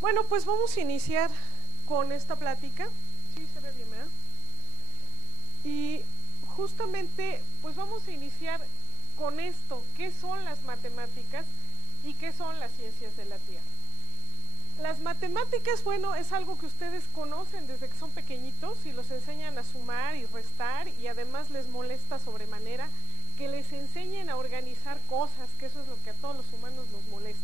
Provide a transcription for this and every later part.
Bueno, pues vamos a iniciar con esta plática. Sí, se ve bien, ¿verdad? Y justamente, pues vamos a iniciar con esto. ¿Qué son las matemáticas y qué son las ciencias de la Tierra? Las matemáticas, bueno, es algo que ustedes conocen desde que son pequeñitos y los enseñan a sumar y restar, y además les molesta sobremanera que les enseñen a organizar cosas, que eso es lo que a todos los humanos nos molesta.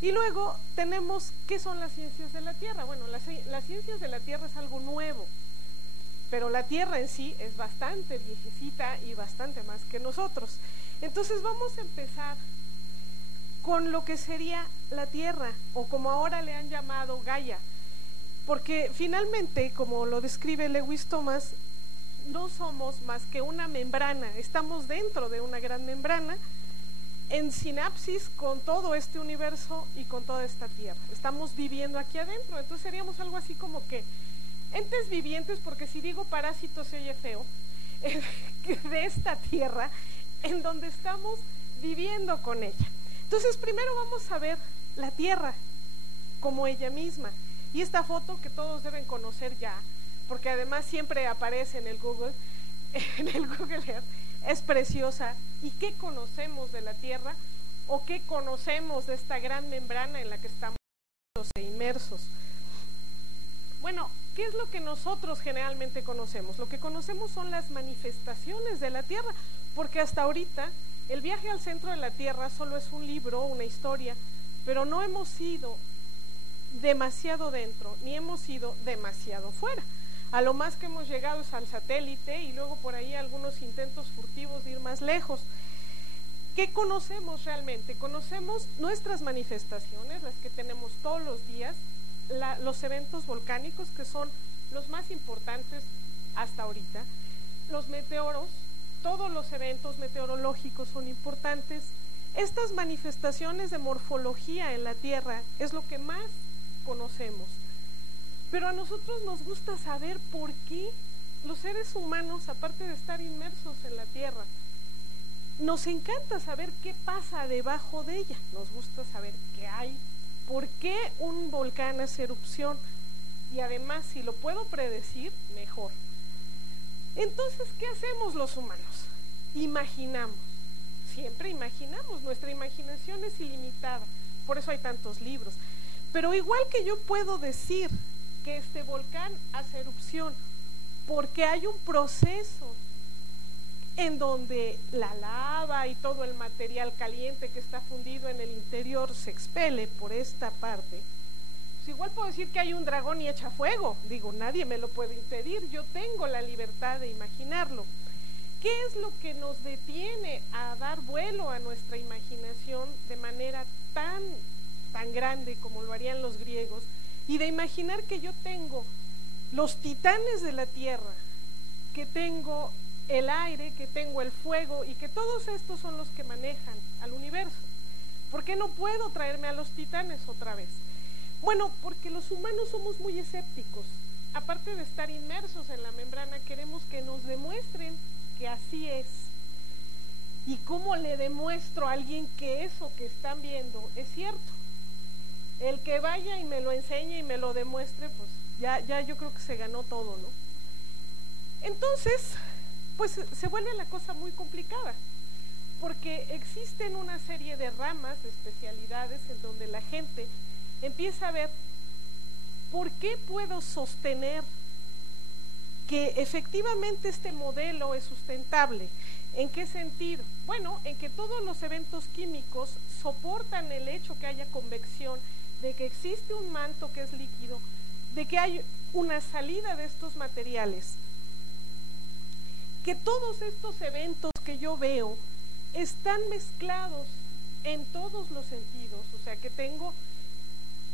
Y luego tenemos, ¿qué son las ciencias de la Tierra? Bueno, las ciencias de la Tierra es algo nuevo, pero la Tierra en sí es bastante viejecita y bastante más que nosotros. Entonces vamos a empezar con lo que sería la Tierra, o como ahora le han llamado Gaia, porque finalmente, como lo describe Lewis Thomas, no somos más que una membrana, estamos dentro de una gran membrana, en sinapsis con todo este universo y con toda esta Tierra. Estamos viviendo aquí adentro, entonces seríamos algo así como que entes vivientes, porque si digo parásitos se oye feo, de esta Tierra en donde estamos viviendo con ella. Entonces primero vamos a ver la Tierra como ella misma, y esta foto que todos deben conocer ya, porque además siempre aparece en el Google Earth, es preciosa. ¿Y qué conocemos de la Tierra? ¿O qué conocemos de esta gran membrana en la que estamos inmersos? Bueno, ¿qué es lo que nosotros generalmente conocemos? Lo que conocemos son las manifestaciones de la Tierra, porque hasta ahorita el viaje al centro de la Tierra solo es un libro, una historia, pero no hemos ido demasiado dentro, ni hemos ido demasiado fuera. A lo más que hemos llegado es al satélite, y luego por ahí algunos intentos furtivos de ir más lejos. ¿Qué conocemos realmente? Conocemos nuestras manifestaciones, las que tenemos todos los días, los eventos volcánicos, que son los más importantes hasta ahorita, los meteoros, todos los eventos meteorológicos son importantes. Estas manifestaciones de morfología en la Tierra es lo que más conocemos. Pero a nosotros nos gusta saber por qué los seres humanos, aparte de estar inmersos en la Tierra, nos encanta saber qué pasa debajo de ella. Nos gusta saber qué hay, por qué un volcán hace erupción, y además, si lo puedo predecir, mejor. Entonces, ¿qué hacemos los humanos? Imaginamos, siempre imaginamos, nuestra imaginación es ilimitada, por eso hay tantos libros. Pero igual que yo puedo decir que este volcán hace erupción porque hay un proceso en donde la lava y todo el material caliente que está fundido en el interior se expele por esta parte, pues igual puedo decir que hay un dragón y echa fuego. Digo, nadie me lo puede impedir, yo tengo la libertad de imaginarlo. ¿Qué es lo que nos detiene a dar vuelo a nuestra imaginación de manera tan grande como lo harían los griegos, y de imaginar que yo tengo los titanes de la Tierra, que tengo el aire, que tengo el fuego, y que todos estos son los que manejan al universo? ¿Por qué no puedo traerme a los titanes otra vez? Bueno, porque los humanos somos muy escépticos. Aparte de estar inmersos en la membrana, queremos que nos demuestren que así es. ¿Y cómo le demuestro a alguien que eso que están viendo es cierto? El que vaya y me lo enseñe y me lo demuestre, pues ya yo creo que se ganó todo, ¿no? Entonces, pues se vuelve la cosa muy complicada, porque existen una serie de ramas, de especialidades, en donde la gente empieza a ver por qué puedo sostener que efectivamente este modelo es sustentable. ¿En qué sentido? Bueno, en que todos los eventos químicos soportan el hecho que haya convección, de que existe un manto que es líquido, de que hay una salida de estos materiales, que todos estos eventos que yo veo están mezclados en todos los sentidos, o sea que tengo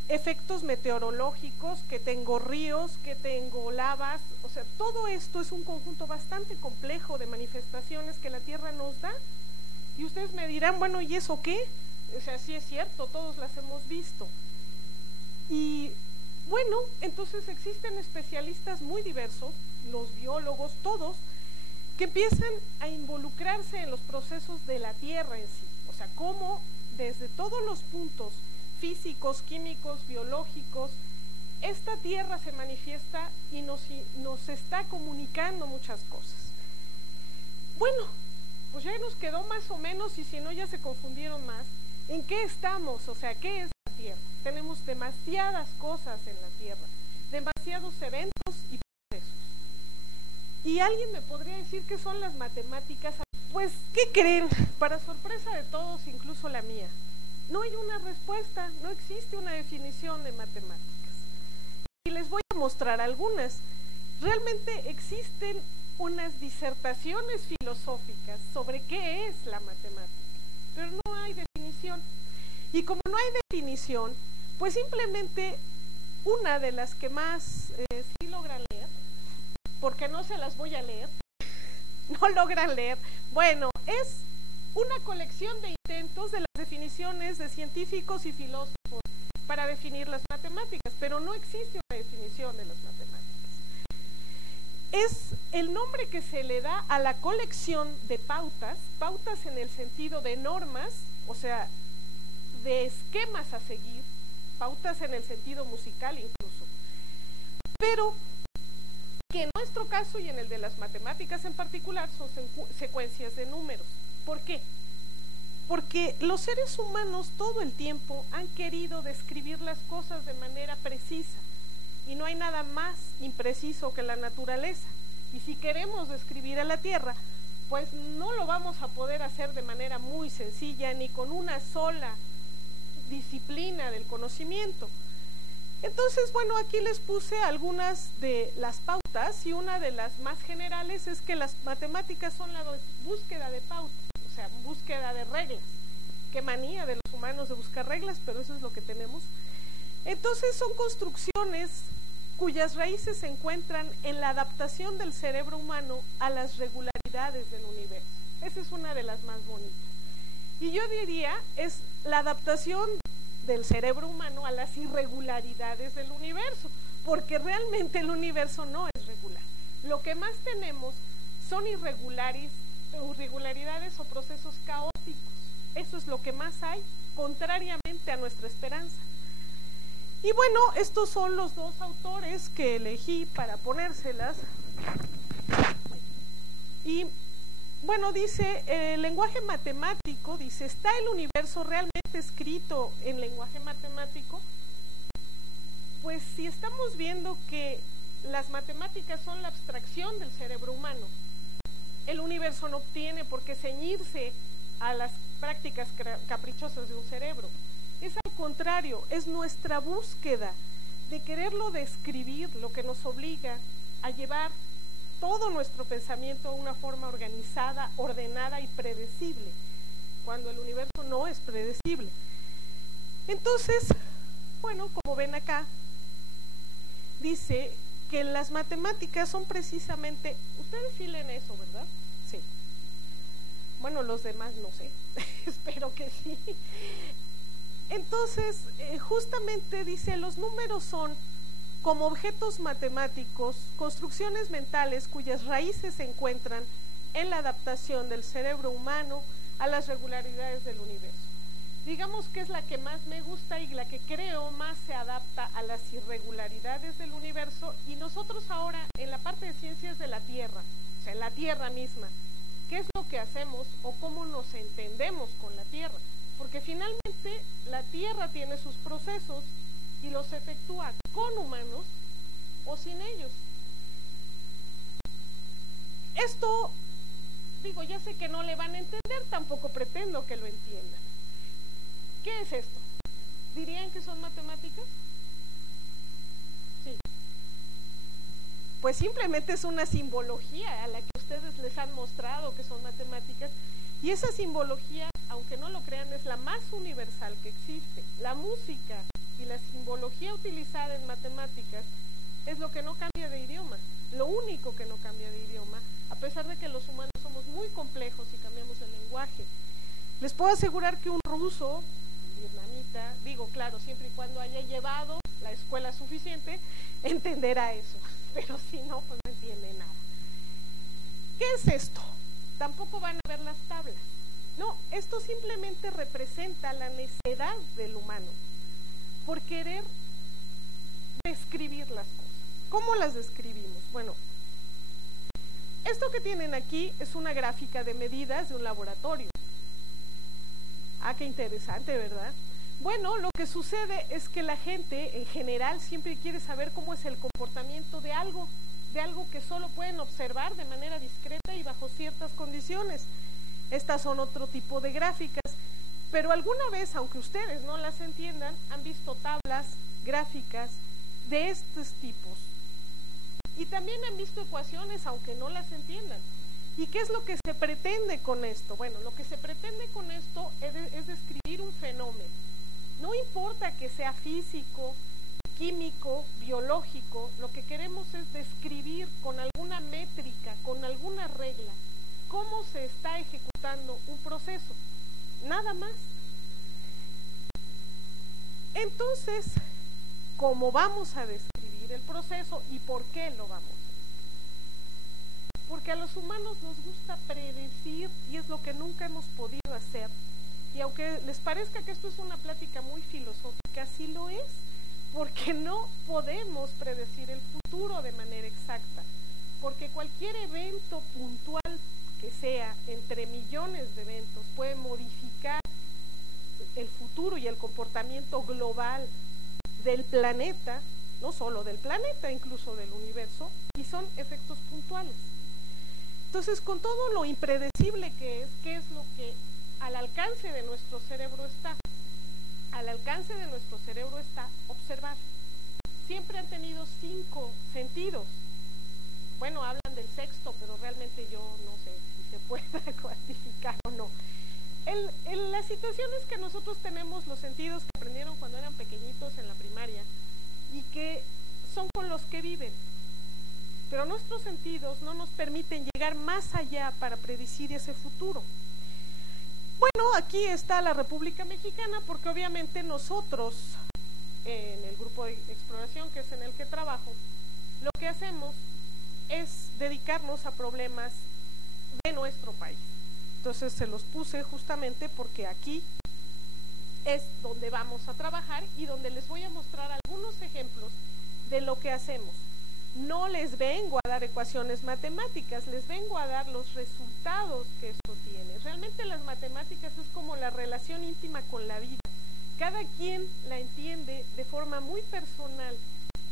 efectos meteorológicos, que tengo ríos, que tengo lavas, o sea, todo esto es un conjunto bastante complejo de manifestaciones que la Tierra nos da. Y ustedes me dirán, bueno, ¿y eso qué? O sea, sí es cierto, todos las hemos visto. Y bueno, entonces existen especialistas muy diversos, los biólogos, todos, que empiezan a involucrarse en los procesos de la Tierra en sí. O sea, cómo desde todos los puntos físicos, químicos, biológicos, esta Tierra se manifiesta y nos está comunicando muchas cosas. Bueno, pues ya nos quedó más o menos, y si no ya se confundieron más, ¿en qué estamos? O sea, ¿qué es la Tierra? Tenemos demasiadas cosas en la Tierra, demasiados eventos y procesos. ¿Y alguien me podría decir qué son las matemáticas? Pues, ¿qué creen? Para sorpresa de todos, incluso la mía, no hay una respuesta, no existe una definición de matemáticas. Y les voy a mostrar algunas. Realmente existen unas disertaciones filosóficas sobre qué es la matemática, pero no hay definición. Y como no hay definición, pues simplemente una de las que más sí logran leer, porque no se las voy a leer, no logran leer, bueno, es una colección de intentos de las definiciones de científicos y filósofos para definir las matemáticas, pero no existe una definición de las matemáticas. Es el nombre que se le da a la colección de pautas, pautas en el sentido de normas, o sea, de esquemas a seguir, pautas en el sentido musical incluso, pero que en nuestro caso y en el de las matemáticas en particular son secuencias de números. ¿Por qué? Porque los seres humanos todo el tiempo han querido describir las cosas de manera precisa, y no hay nada más impreciso que la naturaleza. Y si queremos describir a la Tierra, pues no lo vamos a poder hacer de manera muy sencilla, ni con una sola disciplina del conocimiento. Entonces, bueno, aquí les puse algunas de las pautas, y una de las más generales es que las matemáticas son la búsqueda de pautas, o sea, búsqueda de reglas. Qué manía de los humanos de buscar reglas, pero eso es lo que tenemos. Entonces son construcciones cuyas raíces se encuentran en la adaptación del cerebro humano a las regularidades del universo. Esa es una de las más bonitas. Y yo diría, es la adaptación del cerebro humano a las irregularidades del universo, porque realmente el universo no es regular. Lo que más tenemos son irregularidades o procesos caóticos. Eso es lo que más hay, contrariamente a nuestra esperanza. Y bueno, estos son los dos autores que elegí para ponérselas. Y bueno, dice, el lenguaje matemático, dice, ¿está el universo realmente escrito en lenguaje matemático? Pues si estamos viendo que las matemáticas son la abstracción del cerebro humano, el universo no tiene por qué ceñirse a las prácticas caprichosas de un cerebro. Es al contrario, es nuestra búsqueda de quererlo describir lo que nos obliga a llevar todo nuestro pensamiento a una forma organizada, ordenada y predecible, cuando el universo no es predecible. Entonces, bueno, como ven acá, dice que las matemáticas son precisamente, ustedes sí leen eso, ¿verdad? Sí. Bueno, los demás no sé, espero que sí. Entonces, justamente dice, los números son como objetos matemáticos, construcciones mentales cuyas raíces se encuentran en la adaptación del cerebro humano a las regularidades del universo. Digamos que es la que más me gusta y la que creo más se adapta a las irregularidades del universo. Y nosotros ahora, en la parte de ciencias de la Tierra, o sea, en la Tierra misma, ¿qué es lo que hacemos o cómo nos entendemos con la Tierra? Porque finalmente la Tierra tiene sus procesos y los efectúa con humanos o sin ellos. Esto, digo, ya sé que no le van a entender, tampoco pretendo que lo entiendan. ¿Qué es esto? ¿Dirían que son matemáticas? Sí. Pues simplemente es una simbología a la que ustedes les han mostrado que son matemáticas, y esa simbología, aunque no lo crean, es la más universal que existe. La música y la simbología utilizada en matemáticas es lo que no cambia de idioma, lo único que no cambia de idioma, a pesar de que los humanos somos muy complejos y cambiamos el lenguaje. Les puedo asegurar que un ruso, un vietnamita, digo, claro, siempre y cuando haya llevado la escuela suficiente, entenderá eso, pero si no, pues no entiende nada. ¿Qué es esto? Tampoco van a ver las tablas. No, esto simplemente representa la necedad del humano. por querer describir las cosas. ¿Cómo las describimos? Bueno, esto que tienen aquí es una gráfica de medidas de un laboratorio. Ah, qué interesante, ¿verdad? Bueno, lo que sucede es que la gente en general siempre quiere saber cómo es el comportamiento de algo que solo pueden observar de manera discreta y bajo ciertas condiciones. Estas son otro tipo de gráficas, pero alguna vez, aunque ustedes no las entiendan, han visto tablas, gráficas de estos tipos. Y también han visto ecuaciones, aunque no las entiendan. ¿Y qué es lo que se pretende con esto? Bueno, lo que se pretende con esto es describir un fenómeno. No importa que sea físico, químico, biológico, lo que queremos es describir con alguna métrica, con alguna regla, cómo se está ejecutando un proceso, nada más. Entonces, ¿cómo vamos a describir el proceso y por qué lo vamos a describir? Porque a los humanos nos gusta predecir y es lo que nunca hemos podido hacer. Y aunque les parezca que esto es una plática muy filosófica, sí lo es, porque no podemos predecir el futuro de manera exacta, porque cualquier evento puntual que sea, entre millones de eventos, puede modificar el futuro y el comportamiento global del planeta, no solo del planeta, incluso del universo, y son efectos puntuales. Entonces, con todo lo impredecible que es, ¿qué es lo que al alcance de nuestro cerebro está? Al alcance de nuestro cerebro está observar. Siempre han tenido 5 sentidos. Bueno, hablan del sexto, pero realmente yo no sé si se puede cuantificar o no. La situación es que nosotros tenemos los sentidos que aprendieron cuando eran pequeñitos en la primaria y que son con los que viven. Pero nuestros sentidos no nos permiten llegar más allá para predecir ese futuro. Bueno, aquí está la República Mexicana porque obviamente nosotros, en el grupo de exploración que es en el que trabajo, lo que hacemos es dedicarnos a problemas de nuestro país. Entonces se los puse justamente porque aquí es donde vamos a trabajar y donde les voy a mostrar algunos ejemplos de lo que hacemos. No les vengo a dar ecuaciones matemáticas, les vengo a dar los resultados que esto tiene. Realmente las matemáticas es como la relación íntima con la vida. Cada quien la entiende de forma muy personal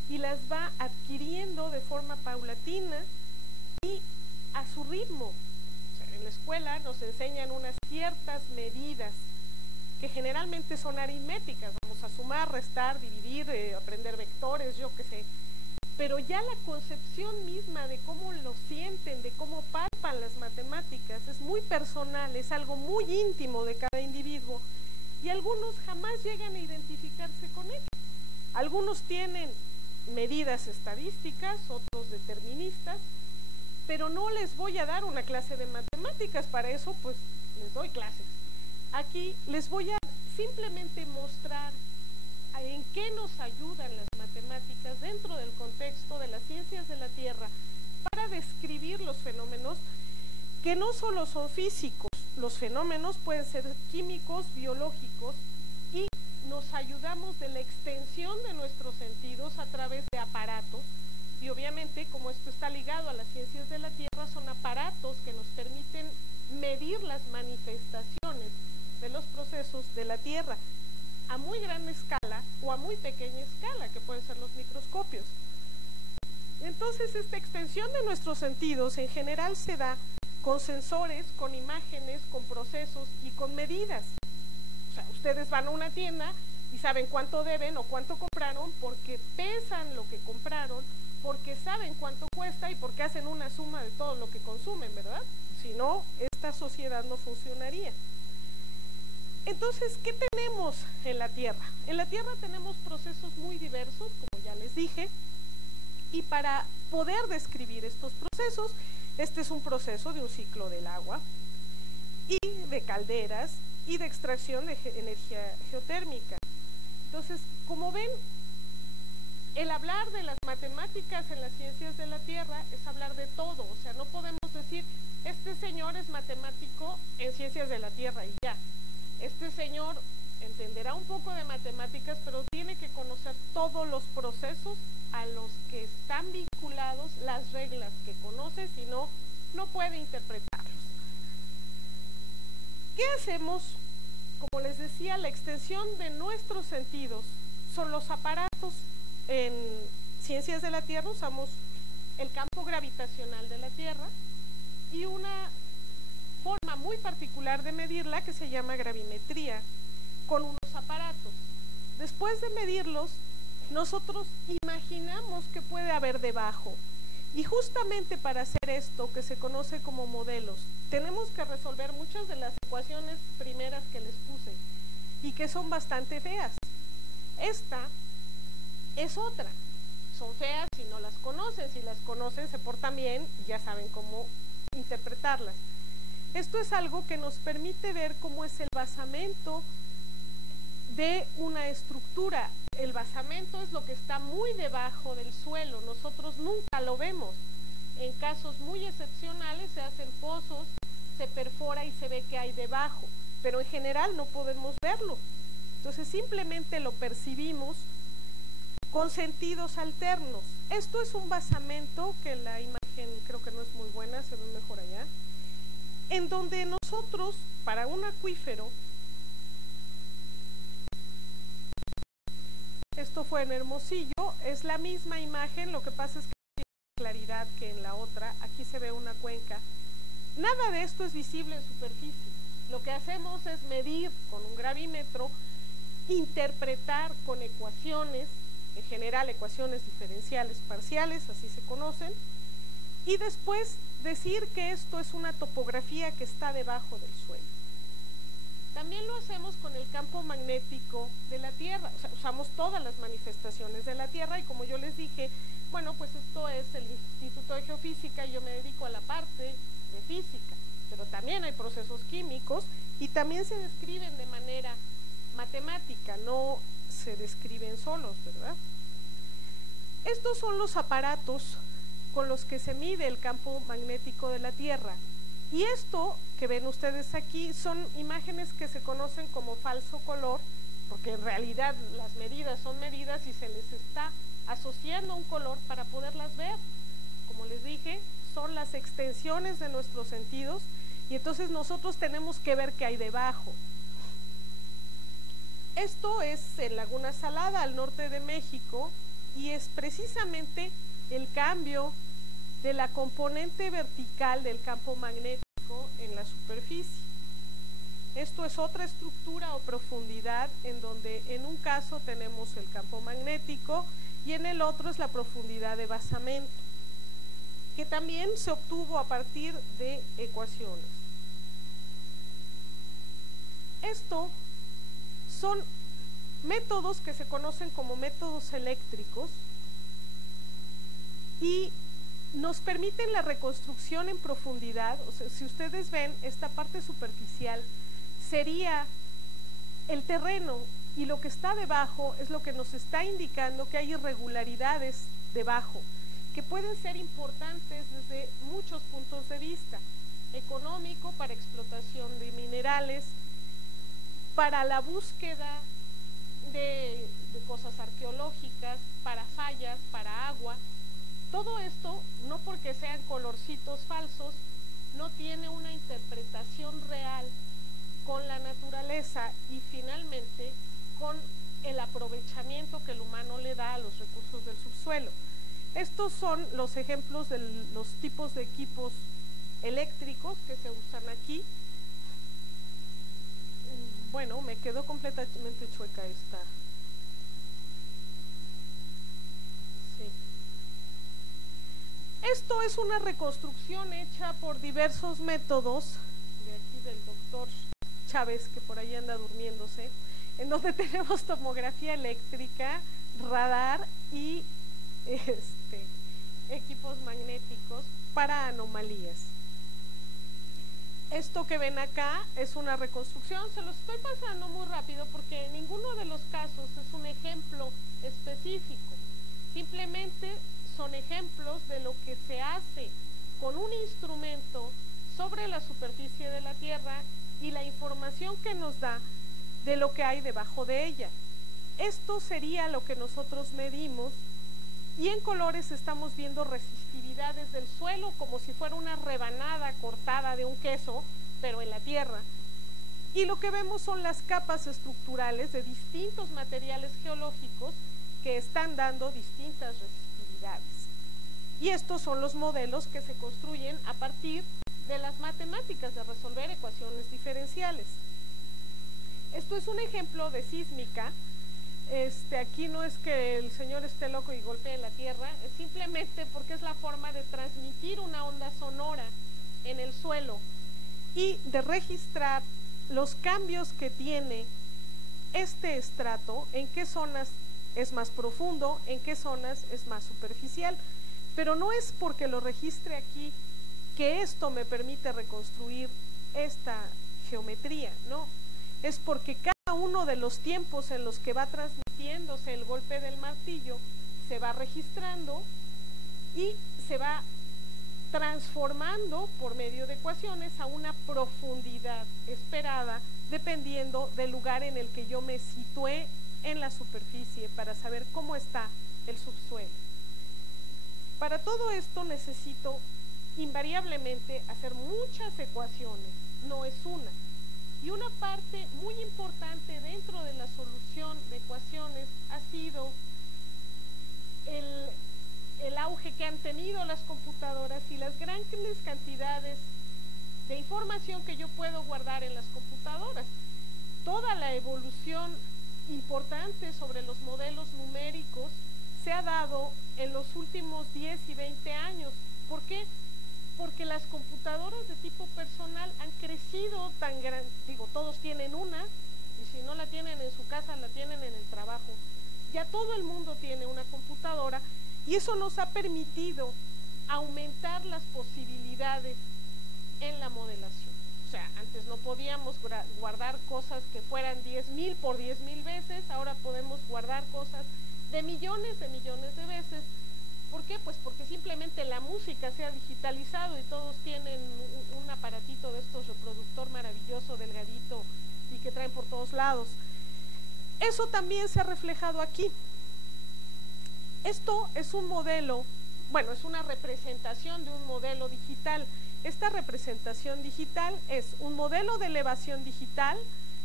y las va adquiriendo de forma paulatina y a su ritmo. O sea, en la escuela nos enseñan unas ciertas medidas que generalmente son aritméticas. Vamos a sumar, restar, dividir, aprender vectores, yo qué sé. Pero ya la concepción misma de cómo lo sienten, de cómo palpan las matemáticas, es muy personal, es algo muy íntimo de cada individuo y algunos jamás llegan a identificarse con ello. Algunos tienen medidas estadísticas, otros deterministas, pero no les voy a dar una clase de matemáticas, para eso pues les doy clases. Aquí les voy a simplemente mostrar en qué nos ayudan las matemáticas dentro del contexto de las ciencias de la Tierra para describir los fenómenos que no solo son físicos, los fenómenos pueden ser químicos, biológicos y nos ayudamos de la extensión de nuestros sentidos a través de aparatos y obviamente como esto está ligado a las ciencias de la Tierra son aparatos que nos permiten medir las manifestaciones de los procesos de la Tierra a muy gran escala o a muy pequeña escala, que pueden ser los microscopios. Entonces, esta extensión de nuestros sentidos en general se da con sensores, con imágenes, con procesos y con medidas. O sea, ustedes van a una tienda y saben cuánto deben o cuánto compraron porque pesan lo que compraron, porque saben cuánto cuesta y porque hacen una suma de todo lo que consumen, ¿verdad? Si no, esta sociedad no funcionaría. Entonces, ¿qué tenemos en la Tierra? En la Tierra tenemos procesos muy diversos, como ya les dije, y para poder describir estos procesos, este es un proceso de un ciclo del agua y de calderas y de extracción de energía geotérmica. Entonces, como ven, el hablar de las matemáticas en las ciencias de la Tierra es hablar de todo, o sea, no podemos decir, este señor es matemático en ciencias de la Tierra y ya. Este señor entenderá un poco de matemáticas, pero tiene que conocer todos los procesos a los que están vinculados las reglas que conoce, si no, no puede interpretarlos. ¿Qué hacemos? Como les decía, la extensión de nuestros sentidos son los aparatos. En ciencias de la Tierra usamos el campo gravitacional de la Tierra y una forma muy particular de medirla que se llama gravimetría, con unos aparatos. Después de medirlos, nosotros imaginamos que puede haber debajo. Y justamente para hacer esto, que se conoce como modelos, tenemos que resolver muchas de las ecuaciones primeras que les puse y que son bastante feas. Esta es otra. Son feas si no las conocen, si las conocen se portan bien y ya saben cómo interpretarlas. Esto es algo que nos permite ver cómo es el basamento de una estructura. El basamento es lo que está muy debajo del suelo, nosotros nunca lo vemos. En casos muy excepcionales se hacen pozos, se perfora y se ve que hay debajo, pero en general no podemos verlo. Entonces simplemente lo percibimos con sentidos alternos. Esto es un basamento, que la imagen creo que no es muy buena, se ve mejor allá, en donde nosotros, para un acuífero, esto fue en Hermosillo, es la misma imagen, lo que pasa es que tiene claridad que en la otra. Aquí se ve una cuenca. Nada de esto es visible en superficie. Lo que hacemos es medir con un gravímetro, interpretar con ecuaciones, en general ecuaciones diferenciales parciales, así se conocen, y después decir que esto es una topografía que está debajo del suelo. También lo hacemos con el campo magnético de la Tierra, o sea, usamos todas las manifestaciones de la Tierra y como yo les dije, bueno, pues esto es el Instituto de Geofísica y yo me dedico a la parte de física, pero también hay procesos químicos y también se describen de manera matemática, no se describen solos, ¿verdad? Estos son los aparatos con los que se mide el campo magnético de la Tierra. Y esto que ven ustedes aquí son imágenes que se conocen como falso color, porque en realidad las medidas son medidas y se les está asociando un color para poderlas ver. Como les dije, son las extensiones de nuestros sentidos y entonces nosotros tenemos que ver qué hay debajo. Esto es en Laguna Salada, al norte de México, y es precisamente el cambio de la componente vertical del campo magnético en la superficie. Esto es otra estructura o profundidad en donde en un caso tenemos el campo magnético y en el otro es la profundidad de basamento, que también se obtuvo a partir de ecuaciones. Esto son métodos que se conocen como métodos eléctricos y nos permiten la reconstrucción en profundidad. O sea, si ustedes ven, esta parte superficial sería el terreno y lo que está debajo es lo que nos está indicando que hay irregularidades debajo, que pueden ser importantes desde muchos puntos de vista: económico, para explotación de minerales, para la búsqueda de cosas arqueológicas, para fallas, para agua. Todo esto, no porque sean colorcitos falsos, no tiene una interpretación real con la naturaleza y finalmente con el aprovechamiento que el humano le da a los recursos del subsuelo. Estos son los ejemplos de los tipos de equipos eléctricos que se usan aquí. Bueno, me quedó completamente chueca esta. Sí. Esto es una reconstrucción hecha por diversos métodos, de aquí del doctor Chávez, que por ahí anda durmiéndose, en donde tenemos tomografía eléctrica, radar y equipos magnéticos para anomalías. Esto que ven acá es una reconstrucción, se los estoy pasando muy rápido porque en ninguno de los casos es un ejemplo específico, simplemente son ejemplos de lo que se hace con un instrumento sobre la superficie de la Tierra y la información que nos da de lo que hay debajo de ella. Esto sería lo que nosotros medimos, y en colores estamos viendo resistividades del suelo como si fuera una rebanada cortada de un queso, pero en la tierra. Y lo que vemos son las capas estructurales de distintos materiales geológicos que están dando distintas resistividades. Y estos son los modelos que se construyen a partir de las matemáticas, de resolver ecuaciones diferenciales. Esto es un ejemplo de sísmica. Aquí no es que el señor esté loco y golpee la tierra, es simplemente porque es la forma de transmitir una onda sonora en el suelo y de registrar los cambios que tiene este estrato, en qué zonas es más profundo, en qué zonas es más superficial. Pero no es porque lo registre aquí que esto me permite reconstruir esta geometría, no, es porque cada uno de los tiempos en los que va transmitiéndose el golpe del martillo se va registrando y se va transformando por medio de ecuaciones a una profundidad esperada dependiendo del lugar en el que yo me situé en la superficie para saber cómo está el subsuelo. Para todo esto necesito invariablemente hacer muchas ecuaciones, no es una. Y una parte muy importante dentro de la solución de ecuaciones ha sido el auge que han tenido las computadoras y las grandes cantidades de información que yo puedo guardar en las computadoras. Toda la evolución importante sobre los modelos numéricos se ha dado en los últimos 10 y 20 años. ¿Por qué? Porque las computadoras de tipo personal han crecido tan grande, digo, todos tienen una, y si no la tienen en su casa, la tienen en el trabajo. Ya todo el mundo tiene una computadora, y eso nos ha permitido aumentar las posibilidades en la modelación. O sea, antes no podíamos guardar cosas que fueran 10,000 por 10,000 veces, ahora podemos guardar cosas de millones de veces. ¿Por qué? Pues porque simplemente la música se ha digitalizado y todos tienen un aparatito de estos reproductor maravilloso, delgadito y que traen por todos lados. Eso también se ha reflejado aquí. Esto es un modelo, bueno, es una representación de un modelo digital. Esta representación digital es un modelo de elevación digital,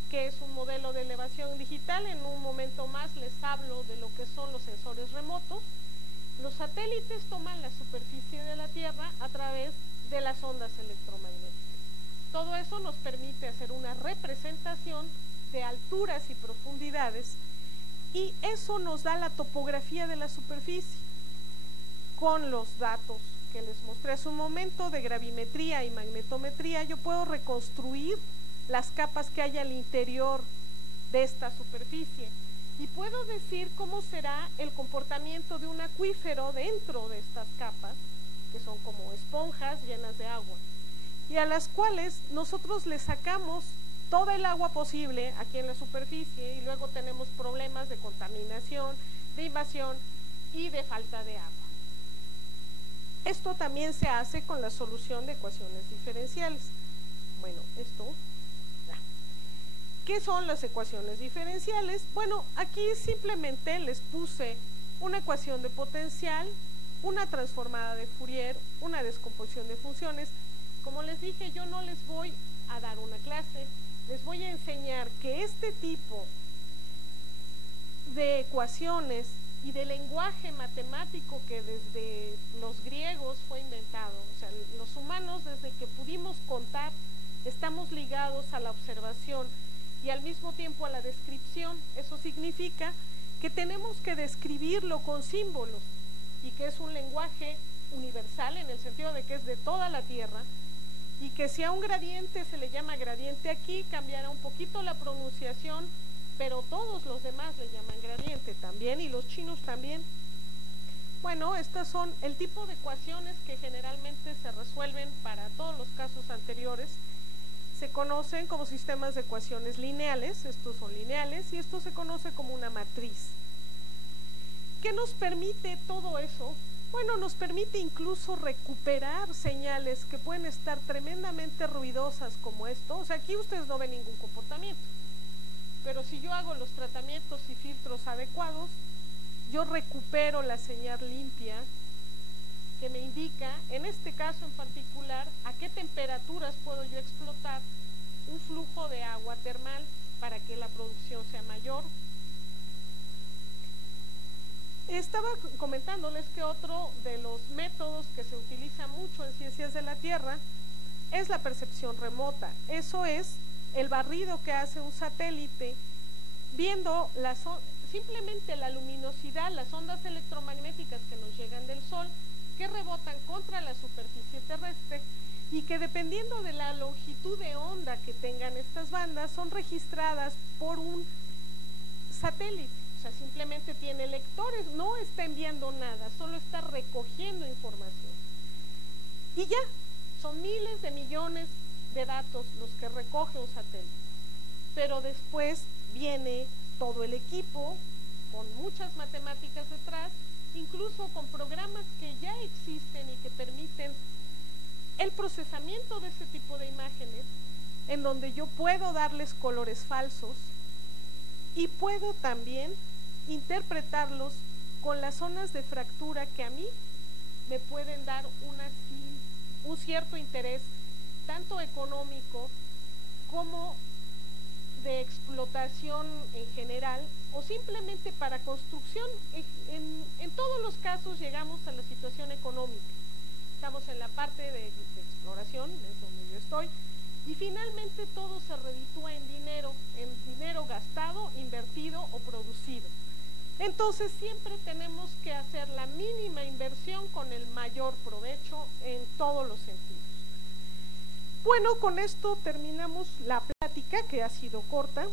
que es un modelo de elevación digital. En un momento más les hablo de lo que son los sensores remotos. Los satélites toman la superficie de la Tierra a través de las ondas electromagnéticas. Todo eso nos permite hacer una representación de alturas y profundidades, y eso nos da la topografía de la superficie. Con los datos que les mostré hace un momento de gravimetría y magnetometría, yo puedo reconstruir las capas que hay al interior de esta superficie. Y puedo decir cómo será el comportamiento de un acuífero dentro de estas capas, que son como esponjas llenas de agua, y a las cuales nosotros le sacamos toda el agua posible aquí en la superficie, y luego tenemos problemas de contaminación, de invasión y de falta de agua. Esto también se hace con la solución de ecuaciones diferenciales. Bueno, esto... ¿Qué son las ecuaciones diferenciales? Bueno, aquí simplemente les puse una ecuación de potencial, una transformada de Fourier, una descomposición de funciones. Como les dije, yo no les voy a dar una clase, les voy a enseñar que este tipo de ecuaciones y de lenguaje matemático que desde los griegos fue inventado, o sea, los humanos desde que pudimos contar estamos ligados a la observación y al mismo tiempo a la descripción. Eso significa que tenemos que describirlo con símbolos y que es un lenguaje universal en el sentido de que es de toda la Tierra, y que si a un gradiente se le llama gradiente aquí, cambiará un poquito la pronunciación, pero todos los demás le llaman gradiente también, y los chinos también. Bueno, estas son el tipo de ecuaciones que generalmente se resuelven para todos los casos anteriores. Se conocen como sistemas de ecuaciones lineales, estos son lineales, y esto se conoce como una matriz. ¿Qué nos permite todo eso? Bueno, nos permite incluso recuperar señales que pueden estar tremendamente ruidosas como esto. O sea, aquí ustedes no ven ningún comportamiento, pero si yo hago los tratamientos y filtros adecuados, yo recupero la señal limpia que me indica, en este caso en particular, a qué temperaturas puedo yo explotar un flujo de agua termal para que la producción sea mayor. Estaba comentándoles que otro de los métodos que se utiliza mucho en ciencias de la Tierra es la percepción remota. Eso es el barrido que hace un satélite viendo simplemente la luminosidad, las ondas electromagnéticas que nos llegan del Sol, que rebotan contra la superficie terrestre y que dependiendo de la longitud de onda que tengan estas bandas son registradas por un satélite. O sea, simplemente tiene lectores, no está enviando nada, solo está recogiendo información. Y ya, son miles de millones de datos los que recoge un satélite. Pero después viene todo el equipo con muchas matemáticas detrás, incluso con programas que ya existen y que permiten el procesamiento de ese tipo de imágenes, en donde yo puedo darles colores falsos y puedo también interpretarlos con las zonas de fractura que a mí me pueden dar un cierto interés, tanto económico como de explotación en general, o simplemente para construcción. En todos los casos llegamos a la situación económica. Estamos en la parte de exploración, es donde yo estoy, y finalmente todo se reditúa en dinero gastado, invertido o producido. Entonces siempre tenemos que hacer la mínima inversión con el mayor provecho en todos los sentidos. Bueno, con esto terminamos la plática, que ha sido corta,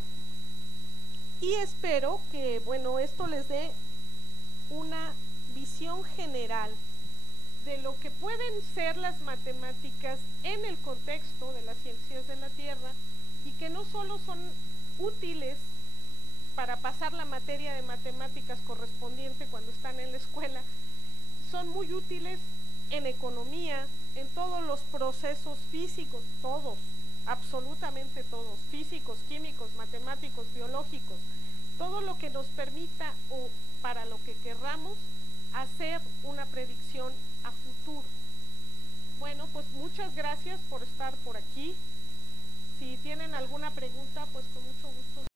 y espero que, bueno, esto les dé una visión general de lo que pueden ser las matemáticas en el contexto de las ciencias de la Tierra, y que no solo son útiles para pasar la materia de matemáticas correspondiente cuando están en la escuela, son muy útiles en economía, en todos los procesos físicos, todos, absolutamente todos, físicos, químicos, matemáticos, biológicos, todo lo que nos permita o para lo que querramos hacer una predicción a futuro. Bueno, pues muchas gracias por estar por aquí. Si tienen alguna pregunta, pues con mucho gusto.